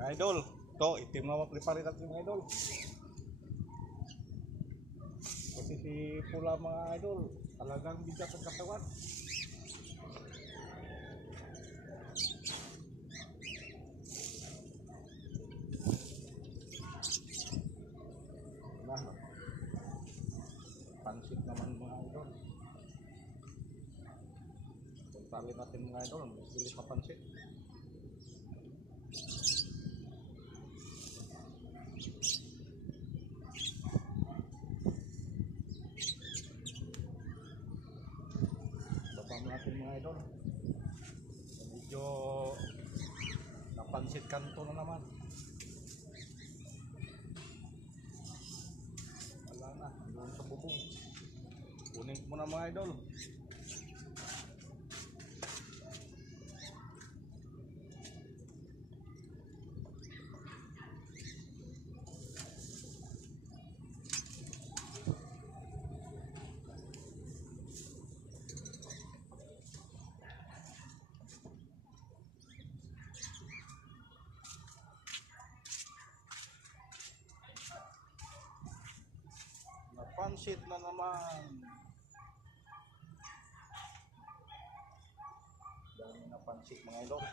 Mga idol, ito itim na prepare natin mga idol. Kasi si pula mga idol, talagang bigat ang katawan. Nah, pansit naman mga idol. Tali natin mga idol, bili pa pansit. Babam natin mga idol. Medyo napansit kanto na naman. Wala na, doon sa bubong. Kunin mo na mga idol. Pansit na naman. Dami na pansit mga idol.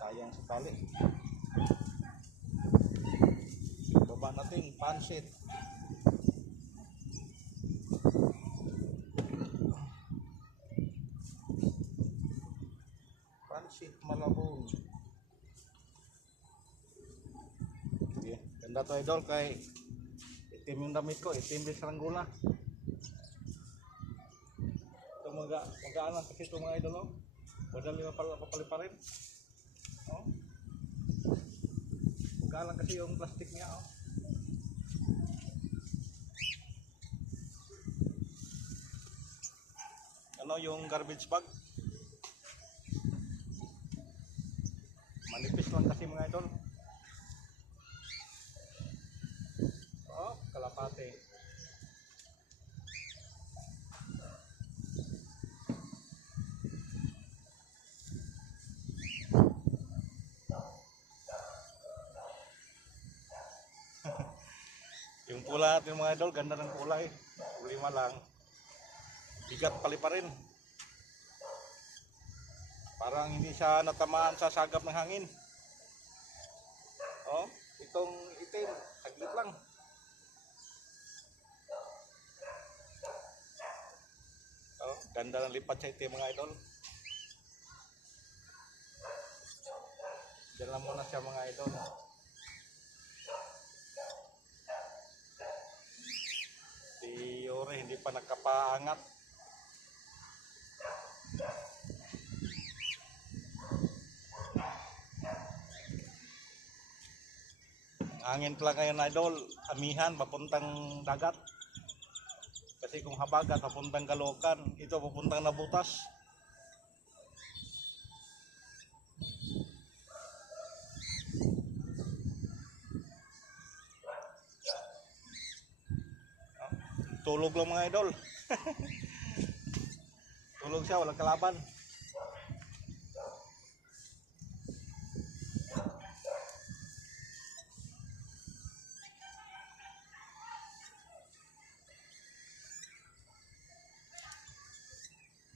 Sayang sa tali. Baba natin pansit. Pansit malabong. Okay. Ganda to idol kay itim yung damit ko, itim din saranggola. Ito magaan lang kasi ito mga idol, oh. Madali mapaliparin. Oh. Magaan lang kasi yung plastic niya, oh. Ano yung garbage bag? Manipis lang kasi mga idol. Oh, kalapate. Yung pula natin mga idol, ganda ng kulay. Lima lang. Bigat paliparin. Parang hindi siya natamaan sa sagap ng hangin. Oh, itong itim, saglit lang. Oh, ganda ng lipat sa itim mga idol. Diyan lang muna siya mga idol. Si Yore hindi pa nagkapaangat. Ang hangin pala ngayon idol, amihan, papuntang dagat. Kasi kung habagat, papuntang Caloocan, ito papuntang Nabutas. Tulog lang mga idol. Tulog siya, walang kalaban.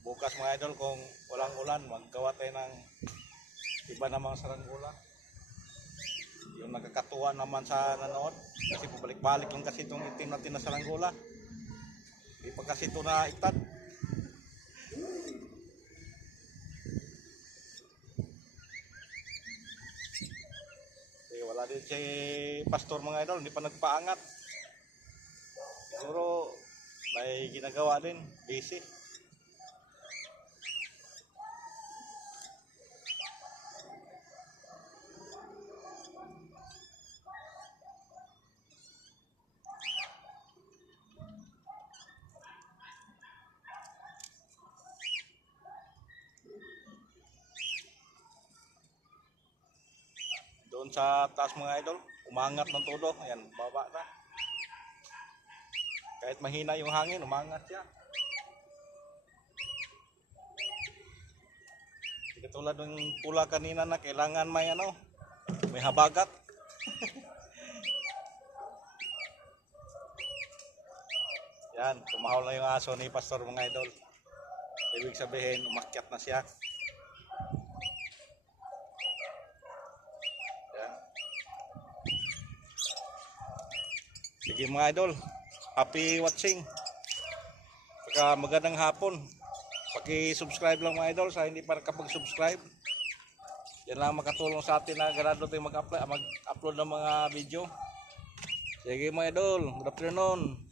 Bukas mga idol, kung walang ulan, maggawa tayo ng iba namang saranggola. Yung nagkakatuwa naman sa nanood. Kasi pabalik-balik lang kasi itong itim natin na saranggola. Hindi pa kasi ito na iktad. Wala din si pastor mga idol, hindi pa nagpaangat. Siguro may ginagawa din, busy. Doon sa taas mga idol, umangat ng todo. Ayan, baba na. Kahit mahina yung hangin, umangat siya. Katulad ng pula kanina na kailangan may ano, May habagat. Yan, tumahol na yung aso ni Pastor mga idol. Ibig sabihin, umakyat na siya. Yan. Sige mga idol, happy watching. Saka magandang hapon. Paki-subscribe lang mga idol sa hindi pa nakapag-subscribe. Yan lang makatulong sa atin na ganado tayong mag-upload ng mga video. Sige mga idol, good afternoon.